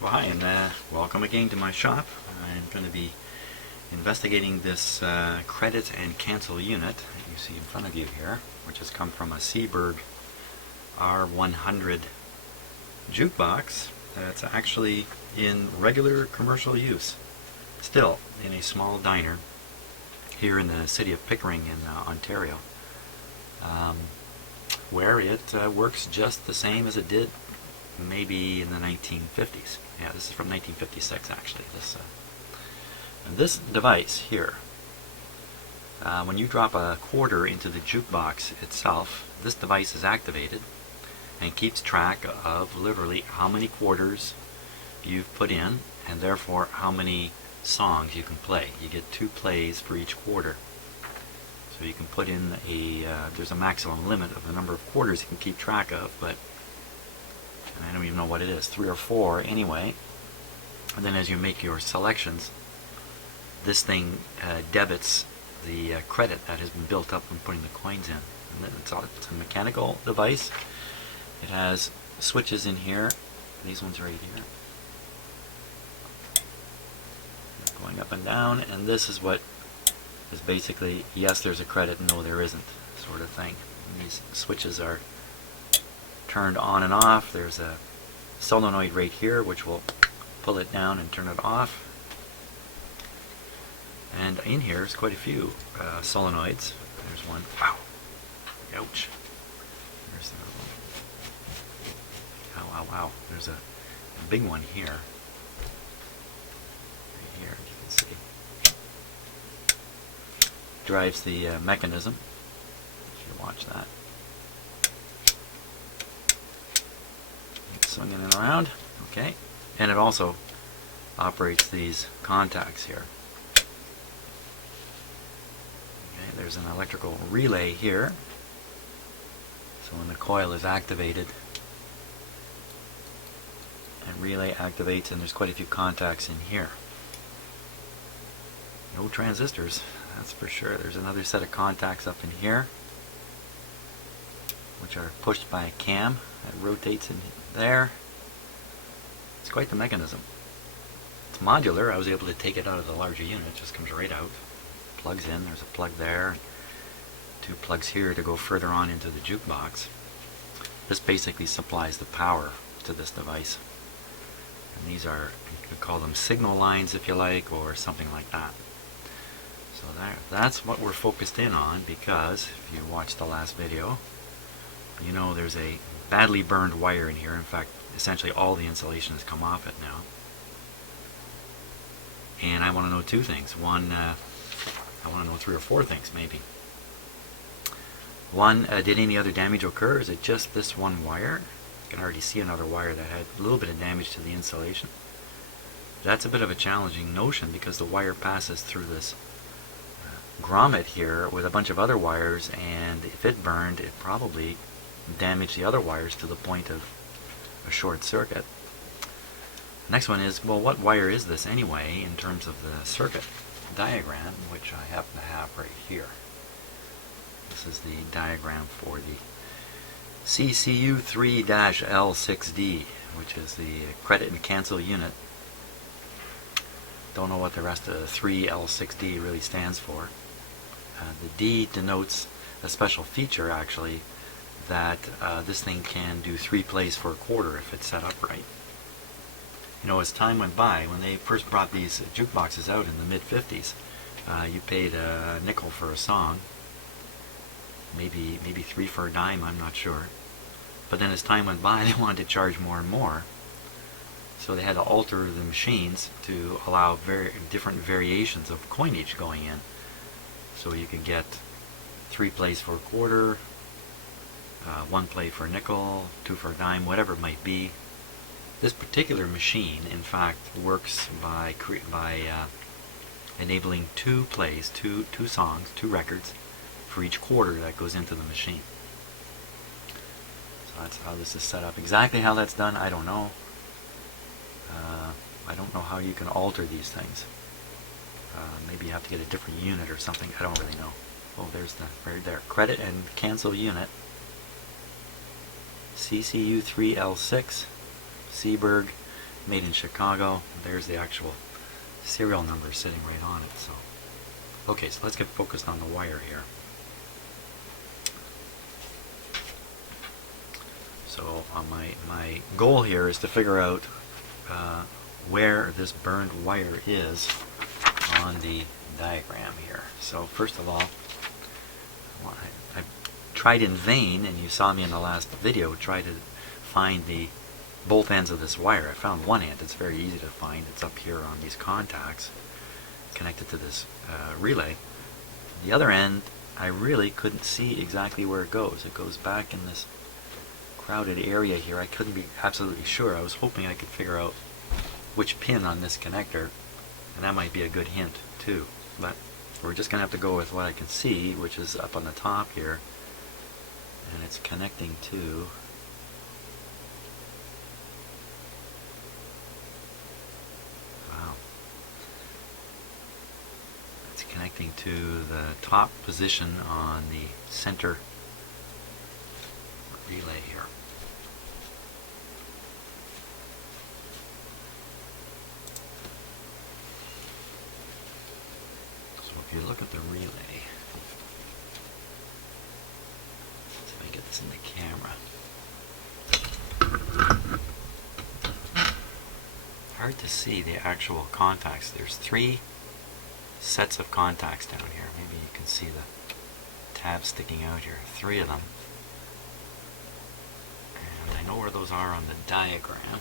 Well, hi, and welcome again to my shop. I'm going to be investigating this credit and cancel unit that you see in front of you here, which has come from a Seeburg R100 Jukebox that's actually in regular commercial use, still in a small diner here in the city of Pickering in Ontario, where it works just the same as it did maybe in the 1950s. Yeah, this is from 1956 actually. This device here, when you drop a quarter into the jukebox itself, this device is activated and keeps track of literally how many quarters you've put in and therefore how many songs you can play. You get 2 plays for each quarter. So you can put in there's a maximum limit of the number of quarters you can keep track of, but I don't even know what it is, 3 or 4 anyway. And then as you make your selections, this thing debits the credit that has been built up from putting the coins in. And then it's a mechanical device. It has switches in here, these ones right here, going up and down, and this is what is basically yes there's a credit, no there isn't sort of thing. And these switches are turned on and off. There's a solenoid right here which will pull it down and turn it off. And in here is quite a few solenoids. There's one. Wow. Ouch. There's another one. Ow, ow, ow. There's a big one here. Right here, you can see. Drives the mechanism. If you watch that. Swinging it around, okay, and it also operates these contacts here. Okay, there's an electrical relay here, so when the coil is activated, and relay activates, and there's quite a few contacts in here. No transistors, that's for sure. There's another set of contacts up in here, which are pushed by a cam that rotates in there. It's quite the mechanism. It's modular. I was able to take it out of the larger unit. It just comes right out. Plugs in. There's a plug there. 2 plugs here to go further on into the jukebox. This basically supplies the power to this device. And these are, you could call them signal lines if you like, or something like that. So that's what we're focused in on, because if you watched the last video, you know there's a badly burned wire in here. In fact, essentially all the insulation has come off it now. And I want to know 2 things. One, I want to know 3 or 4 things maybe. One, did any other damage occur? Is it just this one wire? You can already see another wire that had a little bit of damage to the insulation. That's a bit of a challenging notion because the wire passes through this grommet here with a bunch of other wires, and if it burned, it probably damage the other wires to the point of a short circuit. The next one is, well, what wire is this anyway in terms of the circuit diagram, which I happen to have right here. This is the diagram for the CCU3-L6D, which is the credit and cancel unit. Don't know what the rest of the 3L6D really stands for. The D denotes a special feature actually, that this thing can do 3 plays for a quarter if it's set up right. You know, as time went by, when they first brought these jukeboxes out in the mid-50s, you paid a nickel for a song, maybe 3 for a dime, I'm not sure. But then as time went by, they wanted to charge more and more. So they had to alter the machines to allow different variations of coinage going in. So you could get 3 plays for a quarter, 1 play for a nickel, 2 for a dime, whatever it might be. This particular machine, in fact, works by enabling 2 plays, 2 songs, 2 records for each quarter that goes into the machine. So that's how this is set up. Exactly how that's done, I don't know. I don't know how you can alter these things. Maybe you have to get a different unit or something. I don't really know. Oh, there's the right there. Credit and cancel unit. CCU3L6, Seeburg made in Chicago. There's the actual serial number sitting right on it. So, okay, so let's get focused on the wire here. So my goal here is to figure out where this burned wire is on the diagram here. So first of all, I tried in vain, and you saw me in the last video try to find the both ends of this wire. I found one end. It's very easy to find. It's up here on these contacts connected to this relay. The other end, I really couldn't see exactly where it goes. It goes back in this crowded area here. I couldn't be absolutely sure. I was hoping I could figure out which pin on this connector, and that might be a good hint too. But we're just going to have to go with what I can see, which is up on the top here, and it's connecting to connecting to the top position on the center relay here. So if you look at the relay, let's see if I can get this in the camera. Hard to see the actual contacts. There's 3 sets of contacts down here. Maybe you can see the tabs sticking out here. 3 of them. And I know where those are on the diagram.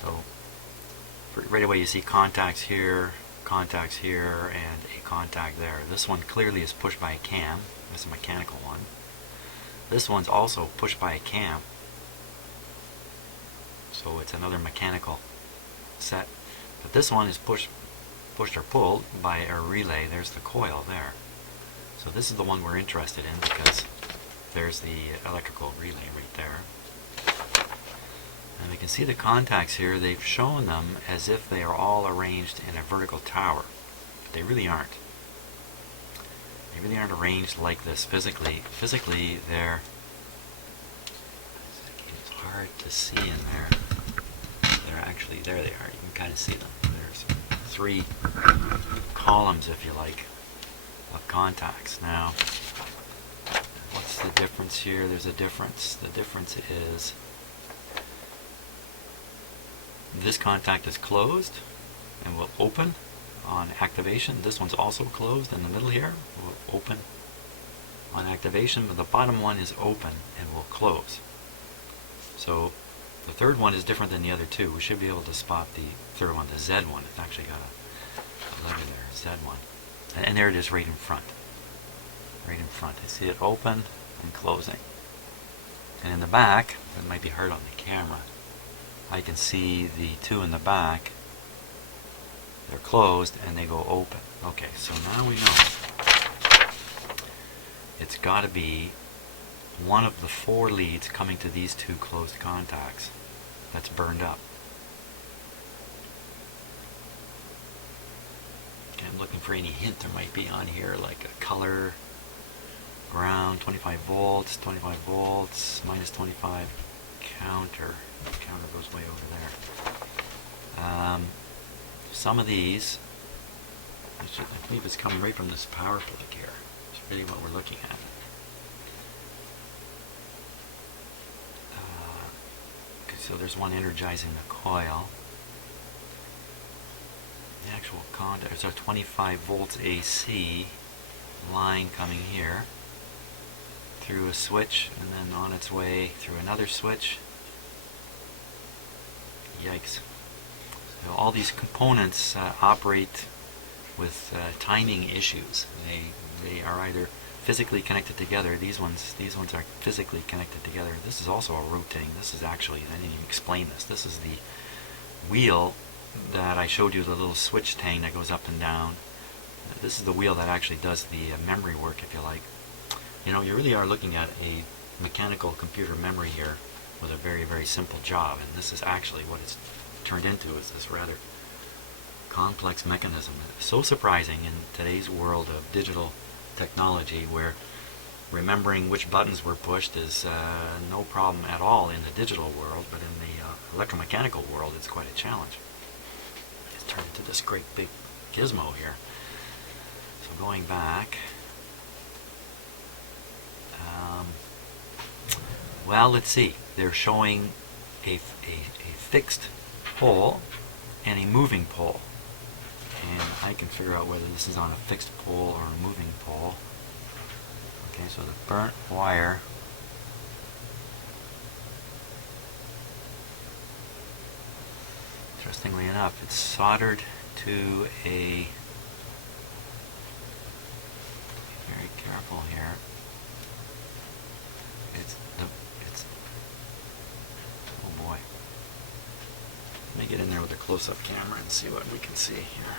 So right away you see contacts here, and a contact there. This one clearly is pushed by a cam. This is a mechanical one. This one's also pushed by a cam. So it's another mechanical set, but this one is pushed or pulled by a relay. There's the coil there. So this is the one we're interested in because there's the electrical relay right there. And we can see the contacts here. They've shown them as if they are all arranged in a vertical tower, but they really aren't. They really aren't arranged like this physically. Physically, they're, it's hard to see in there. Actually, there they are. You can kind of see them. There's 3 columns, if you like, of contacts. Now, what's the difference here? There's a difference. The difference is this contact is closed and will open on activation. This one's also closed in the middle here. Will open on activation, but the bottom one is open and will close. So the third one is different than the other 2. We should be able to spot the third one, the Z one. It's actually got a letter there, Z1. And there it is right in front. Right in front. I see it open and closing. And in the back, it might be hard on the camera, I can see the 2 in the back. They're closed and they go open. Okay, so now we know it's got to be one of the 4 leads coming to these 2 closed contacts that's burned up. Okay, I'm looking for any hint there might be on here, like a color, ground, 25 volts, minus 25, counter. The counter goes way over there. Some of these, I believe it's coming right from this power plug here. It's really what we're looking at. So there's one energizing the coil. The actual contact, there's a 25 volts AC line coming here through a switch and then on its way through another switch. Yikes. So all these components operate with timing issues. They are either physically connected together. These ones are physically connected together. This is also a rotating. This is actually, I didn't even explain this. This is the wheel that I showed you, the little switch tang that goes up and down. This is the wheel that actually does the memory work, if you like. You know, you really are looking at a mechanical computer memory here with a very, very simple job, and this is actually what it's turned into, is this rather complex mechanism. It's so surprising in today's world of digital technology, where remembering which buttons were pushed is no problem at all in the digital world, but in the electromechanical world it's quite a challenge. It's turned into this great big gizmo here. So going back, well, let's see. They're showing a fixed pole and a moving pole. And I can figure out whether this is on a fixed pole or a moving pole. Okay, so the burnt wire interestingly enough, it's soldered to a, be very careful here, it's, oh boy, let me get in there with a close-up camera and see what we can see here.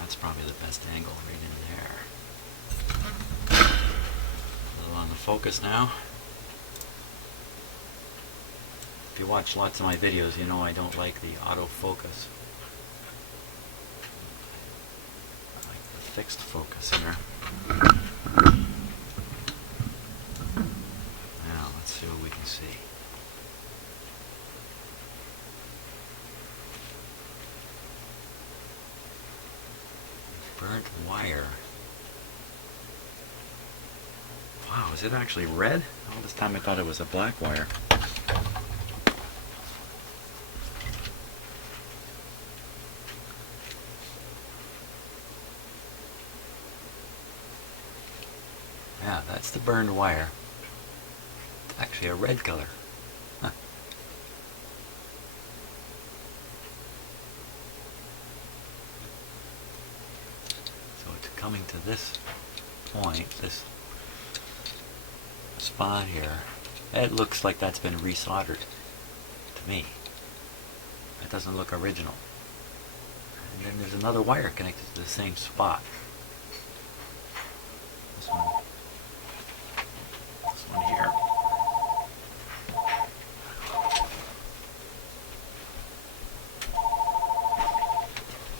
That's probably the best angle right in there. A little on the focus now. If you watch lots of my videos, you know I don't like the autofocus. I like the fixed focus here. Now let's see what we can see. Burnt wire. Wow, is it actually red? All this time I thought it was a black wire. Yeah, that's the burned wire. It's actually a red color. Huh. Coming to this point, this spot here, it looks like that's been resoldered to me. It doesn't look original. And then there's another wire connected to the same spot. This one here.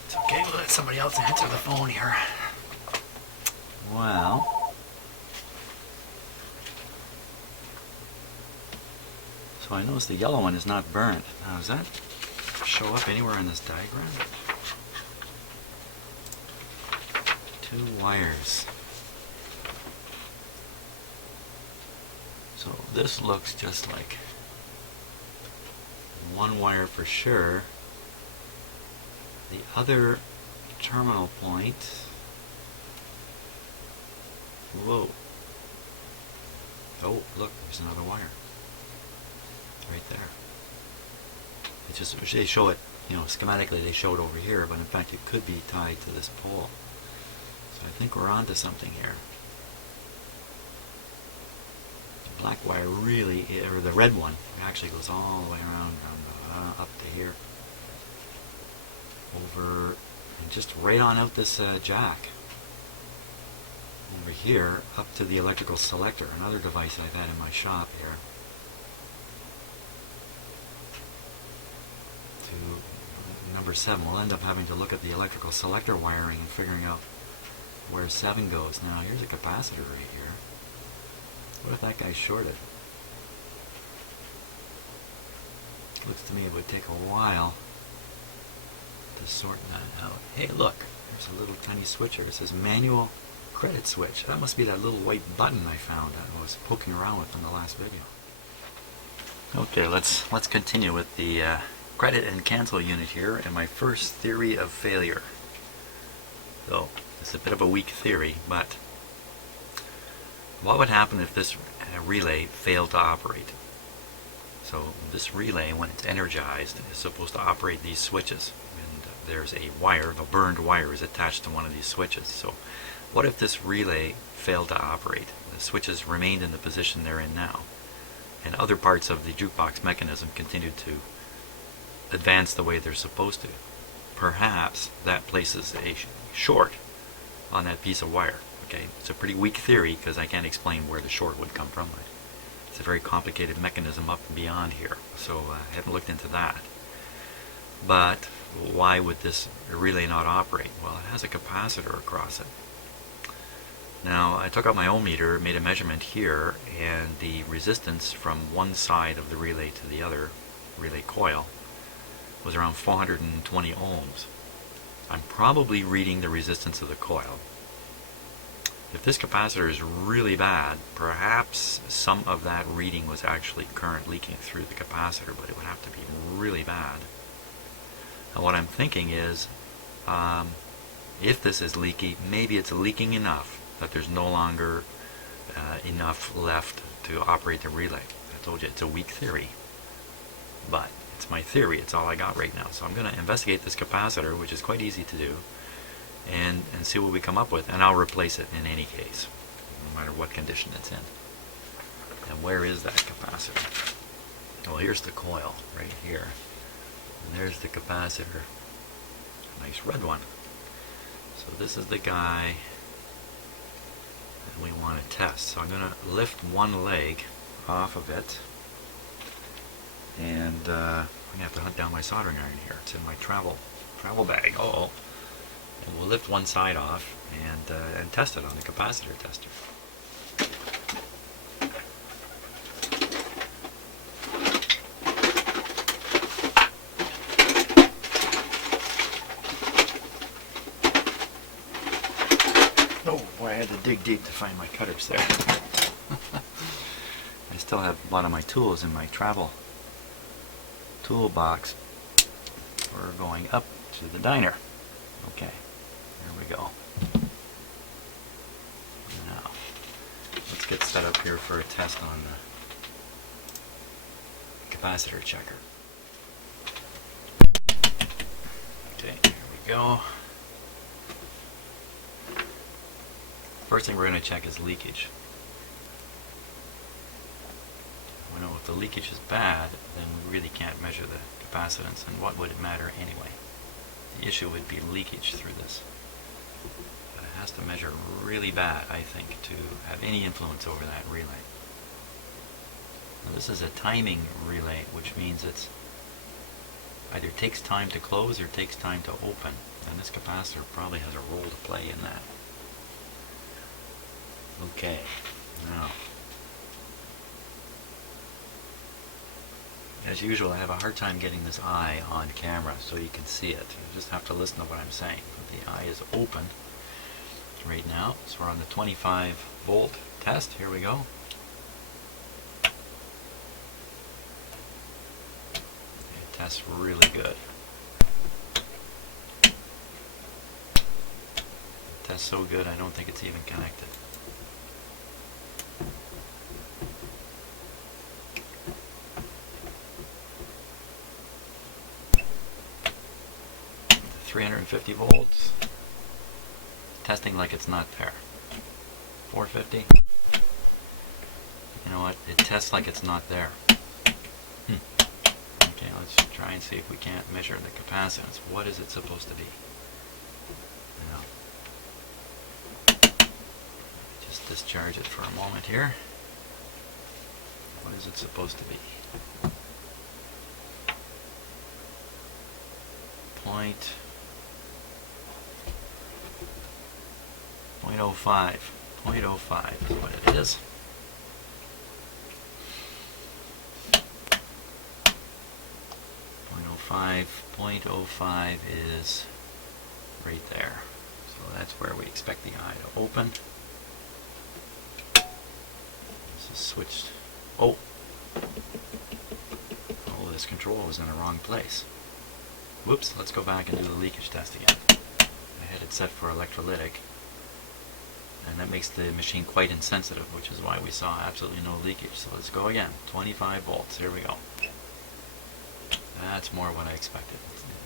It's okay, we'll let somebody else answer the phone here. Well, so I notice the yellow one is not burnt. Now, does that show up anywhere in this diagram? Two wires. So this looks just like one wire for sure. The other terminal point. Whoa. Oh, look, there's another wire. Right there. It's just, they show it, you know, schematically they show it over here, but in fact it could be tied to this pole. So I think we're onto something here. The black wire really, or the red one, actually goes all the way around up to here. Over, and just right on out this jack. Over here, up to the electrical selector, another device I've had in my shop here. To number 7, we'll end up having to look at the electrical selector wiring and figuring out where 7 goes. Now, here's a capacitor right here. What if that guy's shorted? Looks to me it would take a while to sort that out. Hey, look, there's a little tiny switcher. It says manual credit switch. That must be that little white button I found that I was poking around with in the last video. Okay, let's continue with the credit and cancel unit here and my first theory of failure. So, it's a bit of a weak theory, but what would happen if this relay failed to operate? So this relay, when it's energized, is supposed to operate these switches. And there's a wire, the burned wire is attached to one of these switches. So what if this relay failed to operate? The switches remained in the position they're in now. and other parts of the jukebox mechanism continue to advance the way they're supposed to, perhaps that places a short on that piece of wire. Okay, it's a pretty weak theory because I can't explain where the short would come from. It's a very complicated mechanism up and beyond here, so I haven't looked into that. But why would this relay not operate? Well, it has a capacitor across it. Now, I took out my ohm meter, made a measurement here, and the resistance from one side of the relay to the other relay coil was around 420 ohms. I'm probably reading the resistance of the coil. If this capacitor is really bad, perhaps some of that reading was actually current leaking through the capacitor, but it would have to be really bad. And what I'm thinking is, if this is leaky, maybe it's leaking enough that there's no longer enough left to operate the relay. I told you it's a weak theory, but it's my theory. It's all I got right now. So I'm going to investigate this capacitor, which is quite easy to do, and see what we come up with, and I'll replace it in any case, no matter what condition it's in. And where is that capacitor? Well, here's the coil right here, and there's the capacitor, a nice red one. So this is the guy that we want to test. So I'm going to lift one leg off of it, and I'm going to have to hunt down my soldering iron here. It's in my travel bag. Uh-oh. And we'll lift one side off and test it on the capacitor tester. Oh boy, I had to dig deep to find my cutters there. I still have a lot of my tools in my travel toolbox. We're going up to the diner. Okay. There we go. Now, let's get set up here for a test on the capacitor checker. Okay, here we go. First thing we're going to check is leakage. We know if the leakage is bad, then we really can't measure the capacitance, and what would it matter anyway? The issue would be leakage through this. It has to measure really bad, I think, to have any influence over that relay. Now, this is a timing relay, which means it's either takes time to close or takes time to open, and this capacitor probably has a role to play in that. Okay, now, as usual, I have a hard time getting this eye on camera so you can see it. You just have to listen to what I'm saying. The eye is open right now, so we're on the 25 volt test. Here we go. It tests really good. It tests so good I don't think it's even connected. The 350 volts. Testing like it's not there. 450. You know what? It tests like it's not there. Okay, let's try and see if we can't measure the capacitance. What is it supposed to be? Now, just discharge it for a moment here. What is it supposed to be? 0.05. 0.05 is what it is. 0.05 is right there. So that's where we expect the eye to open. This is switched. Oh, this control was in the wrong place. Whoops, let's go back and do the leakage test again. I had it set for electrolytic, and that makes the machine quite insensitive, which is why we saw absolutely no leakage. So let's go again. 25 volts. Here we go. That's more what I expected.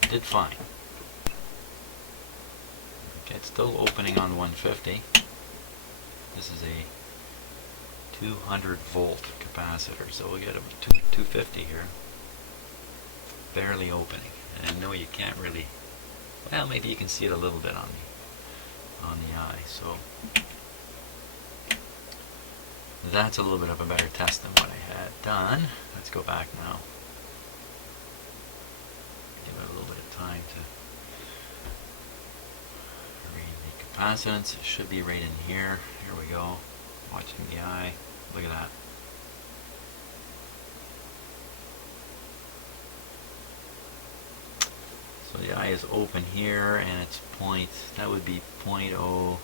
It did fine. Okay, it's still opening on 150. This is a 200 volt capacitor. capacitor. So we'll get a 250 here. Barely opening. And I know you can't really, well, maybe you can see it a little bit on the eye. So that's a little bit of a better test than what I had done. Let's go back now. Give it a little bit of time to read the capacitance. It should be right in here. Here we go. Watching the eye. Look at that. So the eye is open here, and it's that would be 0.07,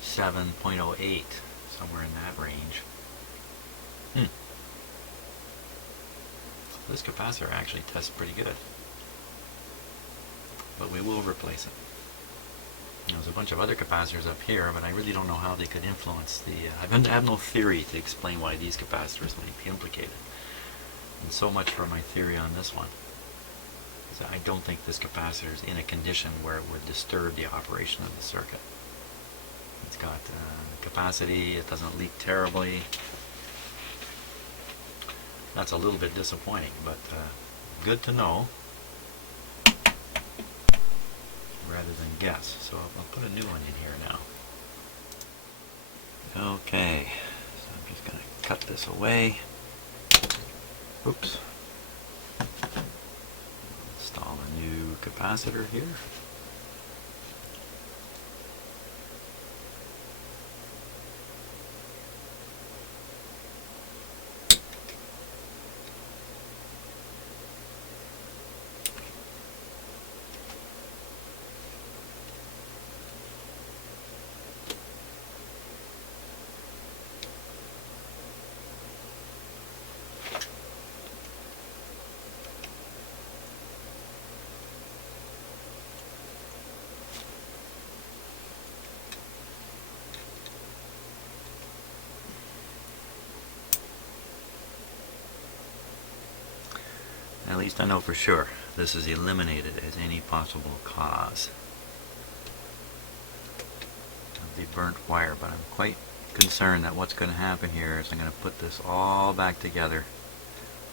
0.08, somewhere in that range. This capacitor actually tests pretty good, but we will replace it. There's a bunch of other capacitors up here, but I really don't know how they could influence the... I have no theory to explain why these capacitors might be implicated. And so much for my theory on this one. I don't think this capacitor is in a condition where it would disturb the operation of the circuit. It's got capacity, it doesn't leak terribly. That's a little bit disappointing, but good to know rather than guess. So I'll put a new one in here now. Okay, so I'm just going to cut this away. Oops. Install a new capacitor here. At least I know for sure this is eliminated as any possible cause of the burnt wire, but I'm quite concerned that what's going to happen here is I'm going to put this all back together,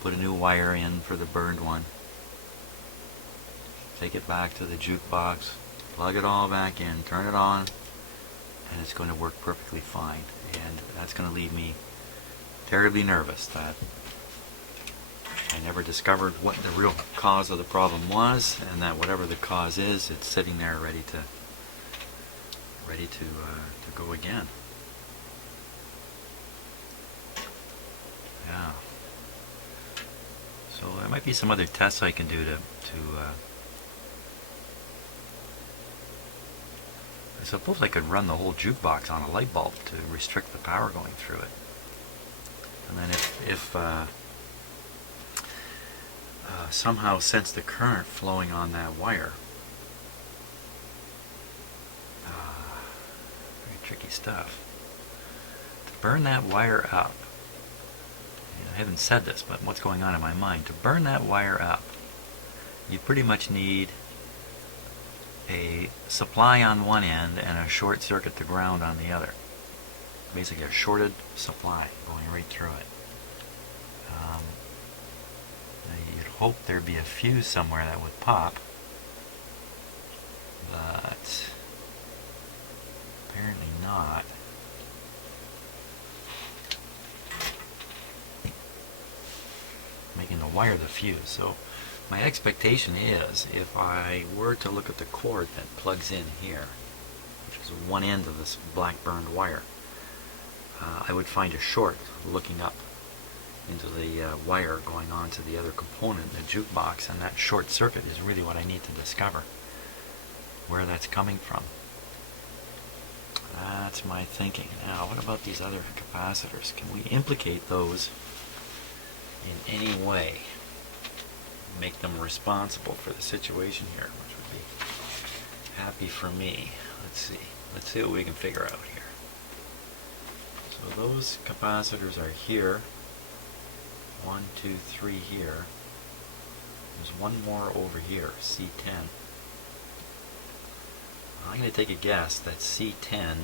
put a new wire in for the burned one, take it back to the jukebox, plug it all back in, turn it on, and it's going to work perfectly fine. And that's going to leave me terribly nervous that I never discovered what the real cause of the problem was, and that whatever the cause is, it's sitting there ready to go again. Yeah. So there might be some other tests I can do to I suppose I could run the whole jukebox on a light bulb to restrict the power going through it. And then if somehow sense the current flowing on that wire. Very tricky stuff. To burn that wire up, I haven't said this, but what's going on in my mind, to burn that wire up, you pretty much need a supply on one end and a short circuit to ground on the other. Basically a shorted supply going right through it. You'd hope there'd be a fuse somewhere that would pop, but apparently not. Making the wire the fuse. So my expectation is, if I were to look at the cord that plugs in here, which is one end of this black burned wire, I would find a short looking up into the wire going on to the other component, the jukebox, and that short circuit is really what I need to discover, where that's coming from. That's my thinking. Now, what about these other capacitors? Can we implicate those in any way? Make them responsible for the situation here, which would be happy for me. Let's see. Let's see what we can figure out here. So those capacitors are here. 1, 2, 3 here. There's one more over here, C10. I'm going to take a guess that C10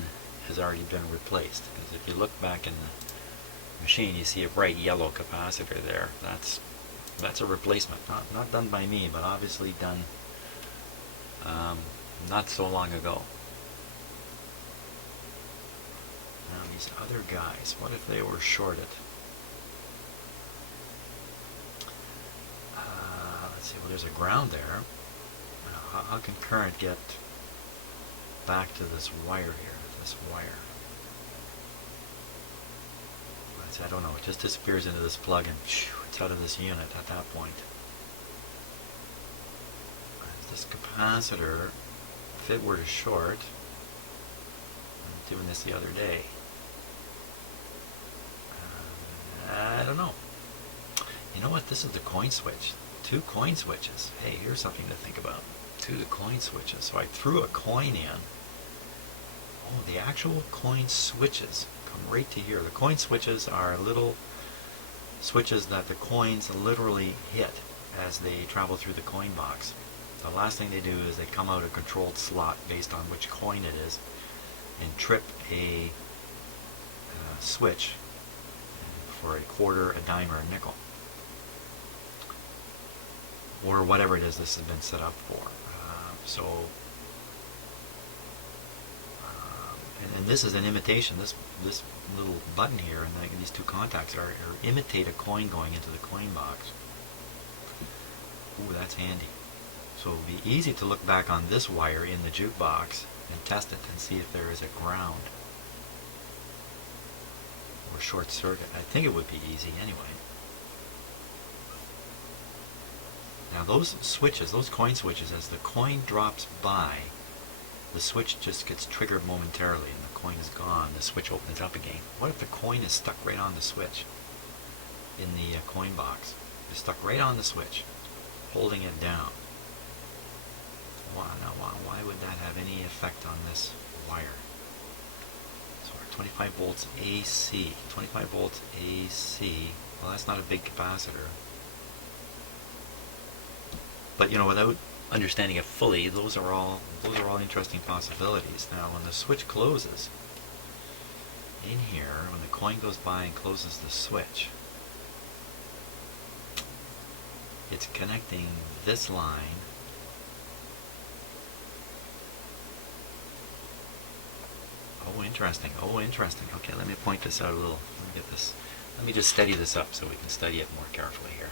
has already been replaced, because if you look back in machine, you see a bright yellow capacitor there. That's a replacement. Not done by me, but obviously done not so long ago. Now these other guys, what if they were shorted? Let's see, well there's a ground there. How can current get back to this wire here? This wire. I don't know, it just disappears into this plug and it's out of this unit at that point. This capacitor, if it were to short, I was doing this the other day. I don't know. You know what? This is the coin switch. 2 coin switches. Hey, here's something to think about. 2 coin switches. So I threw a coin in. Oh, the actual coin switches come right to here. The coin switches are little switches that the coins literally hit as they travel through the coin box. The last thing they do is they come out a controlled slot based on which coin it is and trip a switch for a quarter, a dime, or a nickel. Or whatever it is this has been set up for. And this is an imitation. This little button here and these 2 contacts imitate a coin going into the coin box. Ooh, that's handy. So it would be easy to look back on this wire in the jukebox and test it and see if there is a ground or short circuit. I think it would be easy anyway. Now those switches, those coin switches, as the coin drops by, the switch just gets triggered momentarily and the coin is gone. The switch opens up again. What if the coin is stuck right on the switch in the coin box? It's stuck right on the switch, holding it down. Why would that have any effect on this wire? So our 25 volts AC. 25 volts AC. Well, that's not a big capacitor. But you know, without understanding it fully, those are all interesting possibilities. Now, when the switch closes in here, when the coin goes by and closes the switch, it's connecting this line Oh, interesting. Okay, let me point this out a little. Let me just steady this up so we can study it more carefully here.